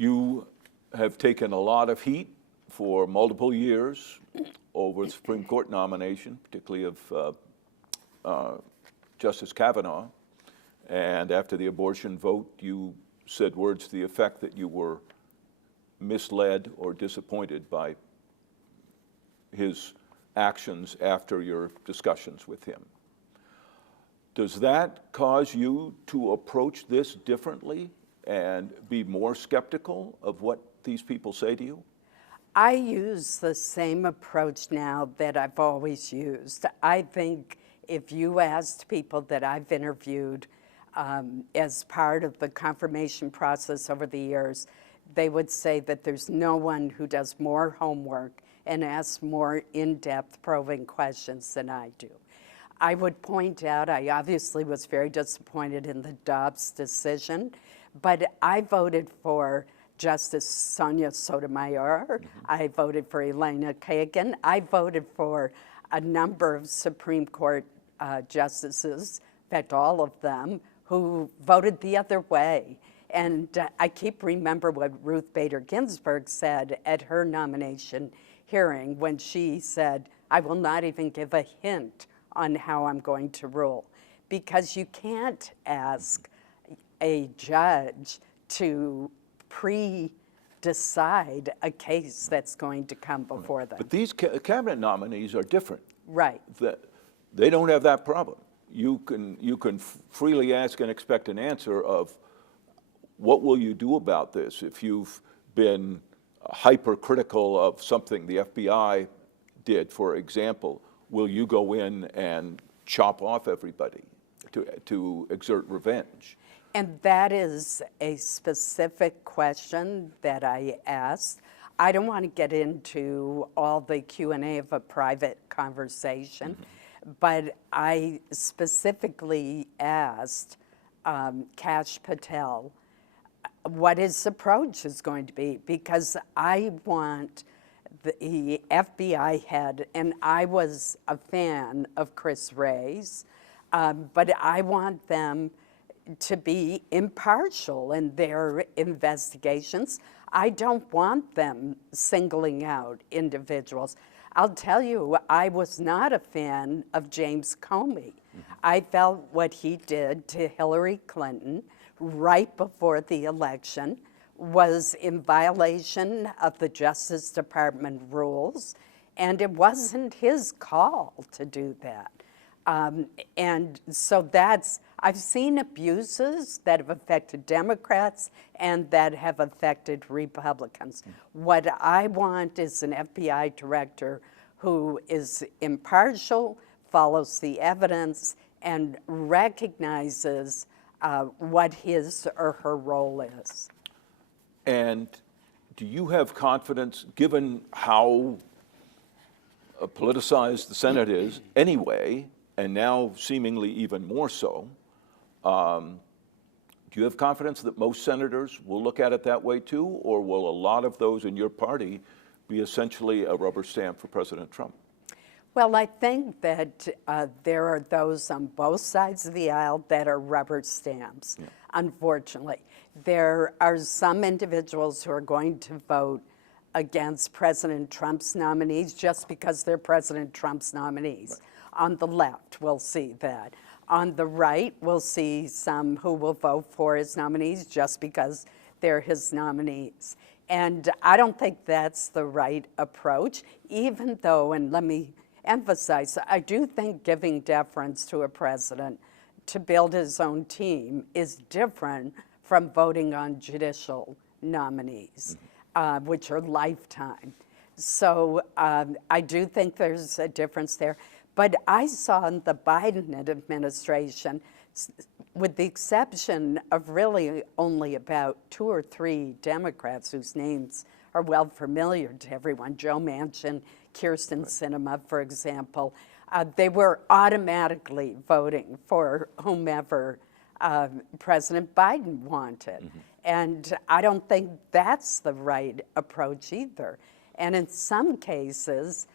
You have taken a lot of heat for multiple years over the Supreme Court nomination, particularly of Justice Kavanaugh. And after the abortion vote, you said words to the effect that you were misled or disappointed by his actions after your discussions with him. Does that cause you to approach this differently and be more skeptical of what these people say to you? I use the same approach now that I've always used. I think if you asked people that I've interviewed as part of the confirmation process over the years, they would say that there's no one who does more homework and asks more in-depth probing questions than I do. I would point out, I obviously was very disappointed in the Dobbs decision, but I voted for Justice Sonia Sotomayor. I voted for Elena Kagan. I voted for a number of Supreme Court justices, in fact, all of them, who voted the other way. And I keep remember what Ruth Bader Ginsburg said at her nomination hearing when she said, I will not even give a hint on how I'm going to rule. Because you can't ask a judge to pre-decide a case that's going to come before them. But these cabinet nominees are different. Right. They don't have that problem. You can freely ask and expect an answer of what will you do about this if you've been hypercritical of something the FBI did, for example. Will you go in and chop off everybody to exert revenge? And that is a specific question that I asked. I don't want to get into all the Q&A of a private conversation, but I specifically asked Kash Patel what his approach is going to be, because I want the FBI head, and I was a fan of Chris Wray's, but I want them to be impartial in their investigations. I don't want them singling out individuals. I'll tell you, I was not a fan of James Comey. I felt what he did to Hillary Clinton right before the election was in violation of the Justice Department rules, and it wasn't his call to do that. And so I've seen abuses that have affected Democrats and that have affected Republicans. What I want is an FBI director who is impartial, follows the evidence, and recognizes what his or her role is. And do you have confidence, given how politicized the Senate is anyway, and now seemingly even more so, do you have confidence that most senators will look at it that way too, or will a lot of those in your party be essentially a rubber stamp for President Trump? Well, I think that there are those on both sides of the aisle that are rubber stamps, unfortunately. There are some individuals who are going to vote against President Trump's nominees just because they're President Trump's nominees. Right. On the left, we'll see that. On the right, we'll see some who will vote for his nominees just because they're his nominees. And I don't think that's the right approach, even though, and let me emphasize, I do think giving deference to a president to build his own team is different from voting on judicial nominees, which are lifetime. So I do think there's a difference there. But I saw in the Biden administration, with the exception of really only about 2 or 3 Democrats whose names are well familiar to everyone, Joe Manchin, Kirsten Sinema, for example, they were automatically voting for whomever President Biden wanted. And I don't think that's the right approach either. And in some cases,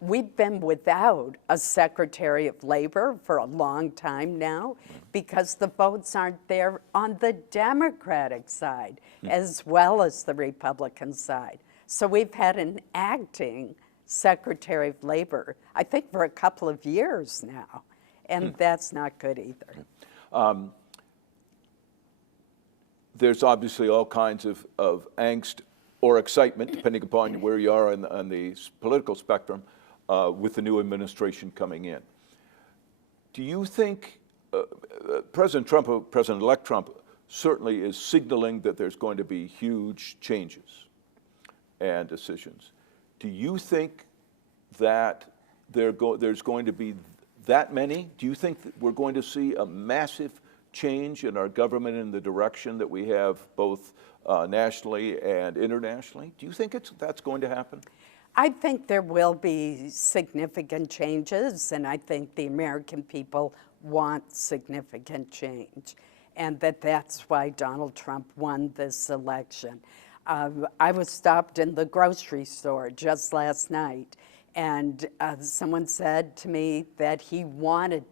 We've been without a Secretary of Labor for a long time now because the votes aren't there on the Democratic side as well as the Republican side. So we've had an acting Secretary of Labor, I think, for a couple of years now, and that's not good either. There's obviously all kinds of angst or excitement, depending upon where you are on the political spectrum, with the new administration coming in. Do you think President-elect Trump certainly is signaling that there's going to be huge changes and decisions? Do you think that there's going to be that many? Do you think that we're going to see a massive change in our government in the direction that we have both nationally and internationally? Do you think that's going to happen? I think there will be significant changes, and I think the American people want significant change, and that's why Donald Trump won this election. I was stopped in the grocery store just last night, and someone said to me that he wanted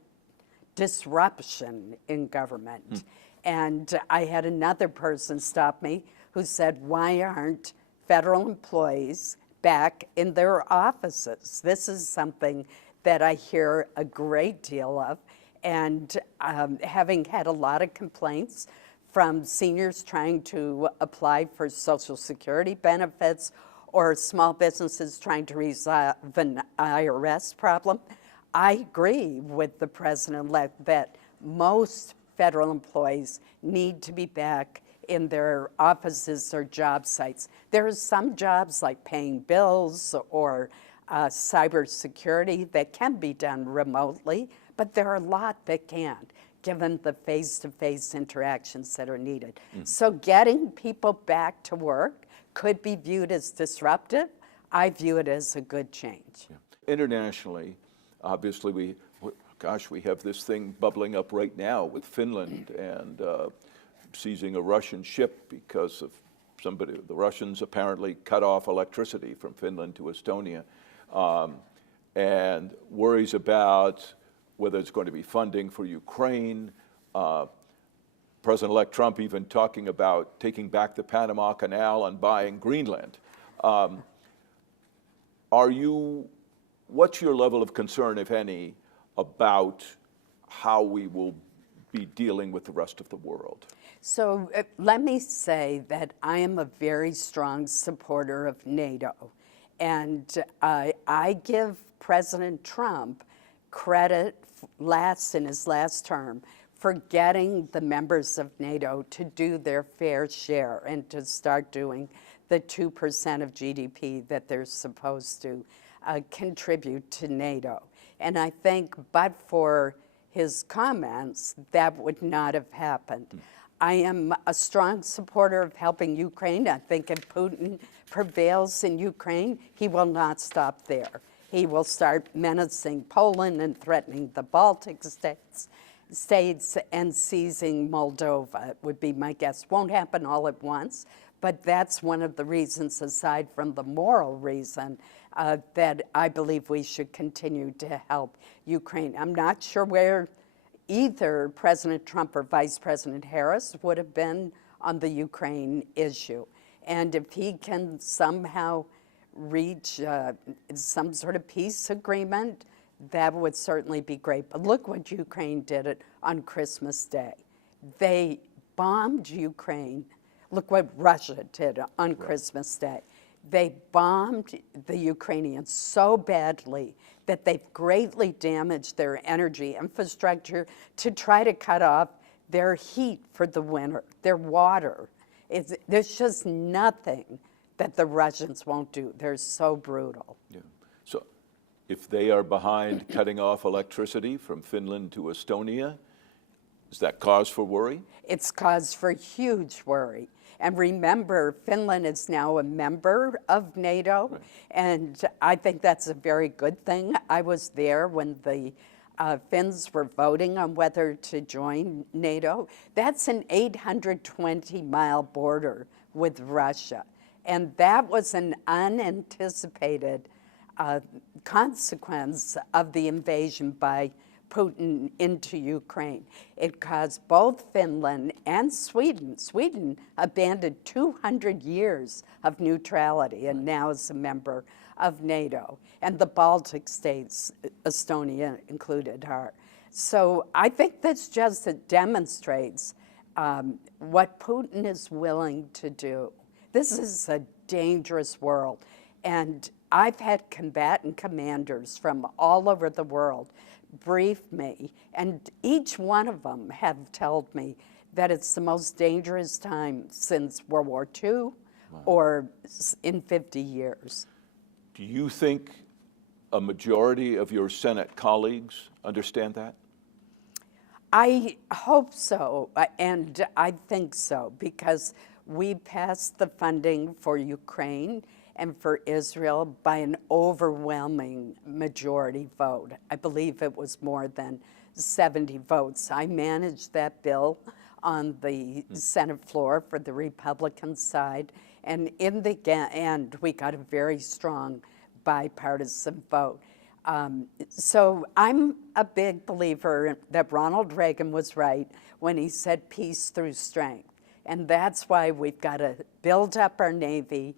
disruption in government. And I had another person stop me who said, why aren't federal employees back in their offices? This is something that I hear a great deal of. And having had a lot of complaints from seniors trying to apply for Social Security benefits or small businesses trying to resolve an IRS problem, I agree with the president-elect that most federal employees need to be back in their offices or job sites. There are some jobs like paying bills or cybersecurity that can be done remotely, but there are a lot that can't, given the face-to-face interactions that are needed. So getting people back to work could be viewed as disruptive. I view it as a good change. Yeah. Internationally, obviously, we have this thing bubbling up right now with Finland and seizing a Russian ship because of the Russians apparently cut off electricity from Finland to Estonia, and worries about whether it's going to be funding for Ukraine. President-elect Trump even talking about taking back the Panama Canal and buying Greenland. What's your level of concern, if any, about how we will be dealing with the rest of the world? So let me say that I am a very strong supporter of NATO. And I give President Trump credit in his last term for getting the members of NATO to do their fair share and to start doing the 2% of GDP that they're supposed to contribute to NATO. And I think, but for his comments, that would not have happened. I am a strong supporter of helping Ukraine. I think if Putin prevails in Ukraine, he will not stop there. He will start menacing Poland and threatening the Baltic states and seizing Moldova, it would be my guess. Won't happen all at once, but that's one of the reasons, aside from the moral reason, that I believe we should continue to help Ukraine. I'm not sure where either President Trump or Vice President Harris would have been on the Ukraine issue. And if he can somehow reach some sort of peace agreement, that would certainly be great. But look what Ukraine did on Christmas Day. They bombed Ukraine. Look what Russia did on Christmas Day. They bombed the Ukrainians so badly that they've greatly damaged their energy infrastructure to try to cut off their heat for the winter, their water. There's just nothing that the Russians won't do. They're so brutal. Yeah. So if they are behind cutting off electricity from Finland to Estonia, is that cause for worry? It's cause for huge worry. And remember, Finland is now a member of NATO, right. And I think that's a very good thing. I was there when the Finns were voting on whether to join NATO. That's an 820-mile border with Russia. And that was an unanticipated consequence of the invasion by Putin into Ukraine. It caused both Finland and Sweden. Sweden abandoned 200 years of neutrality and now is a member of NATO. And the Baltic states, Estonia included, are. So I think this just demonstrates what Putin is willing to do. This is a dangerous world. And I've had combatant commanders from all over the world brief me, and each one of them have told me that it's the most dangerous time since World War II or in 50 years. Do you think a majority of your Senate colleagues understand that? I hope so, and I think so, because we passed the funding for Ukraine and for Israel by an overwhelming majority vote. I believe it was more than 70 votes. I managed that bill on the Senate floor for the Republican side, and in the end, we got a very strong bipartisan vote. So I'm a big believer that Ronald Reagan was right when he said peace through strength. And that's why we've got to build up our Navy.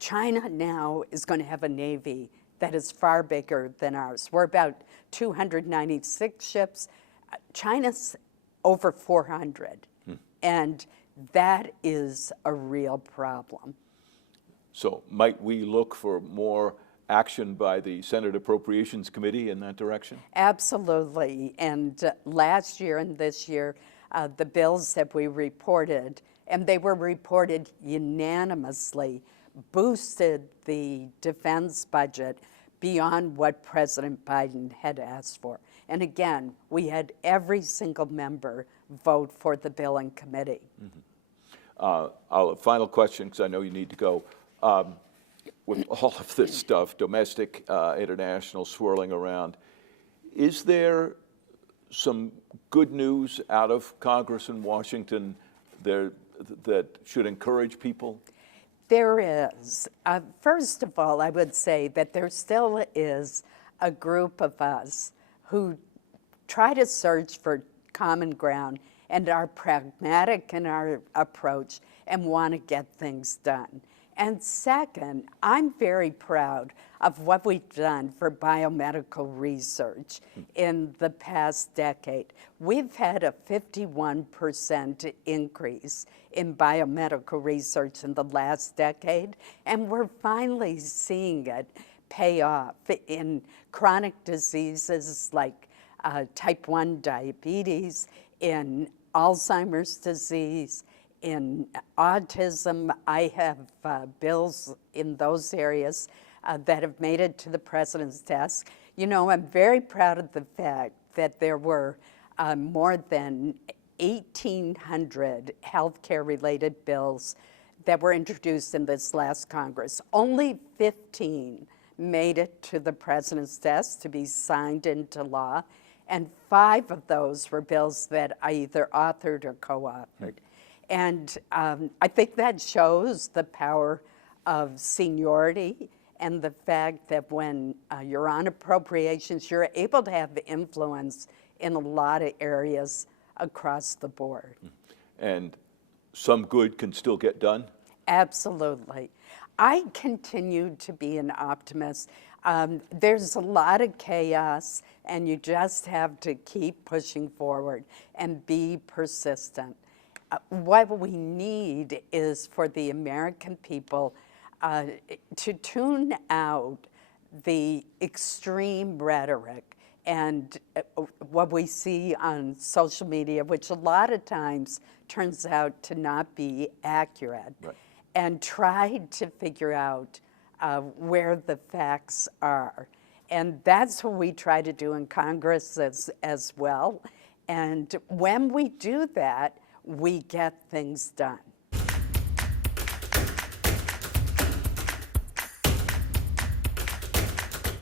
China now is going to have a Navy that is far bigger than ours. We're about 296 ships. China's over 400. And that is a real problem. So might we look for more action by the Senate Appropriations Committee in that direction? Absolutely. And last year and this year, the bills that we reported, and they were reported unanimously, boosted the defense budget beyond what President Biden had asked for. And again, we had every single member vote for the bill in committee. Final question, because I know you need to go. With all of this stuff, domestic, international, swirling around, is there some good news out of Congress in Washington there that should encourage people? There is. First of all, I would say that there still is a group of us who try to search for common ground and are pragmatic in our approach and want to get things done. And second, I'm very proud of what we've done for biomedical research in the past decade. We've had a 51% increase in biomedical research in the last decade, and we're finally seeing it pay off in chronic diseases like type 1 diabetes, in Alzheimer's disease, in autism. I have bills in those areas that have made it to the president's desk. You know, I'm very proud of the fact that there were more than 1,800 healthcare-related bills that were introduced in this last Congress. Only 15 made it to the president's desk to be signed into law, and 5 of those were bills that I either authored or co-authored. And I think that shows the power of seniority and the fact that when you're on appropriations, you're able to have influence in a lot of areas across the board. And some good can still get done? Absolutely. I continue to be an optimist. There's a lot of chaos, and you just have to keep pushing forward and be persistent. What we need is for the American people to tune out the extreme rhetoric and what we see on social media, which a lot of times turns out to not be accurate, and try to figure out where the facts are. And that's what we try to do in Congress as well. And when we do that, we get things done.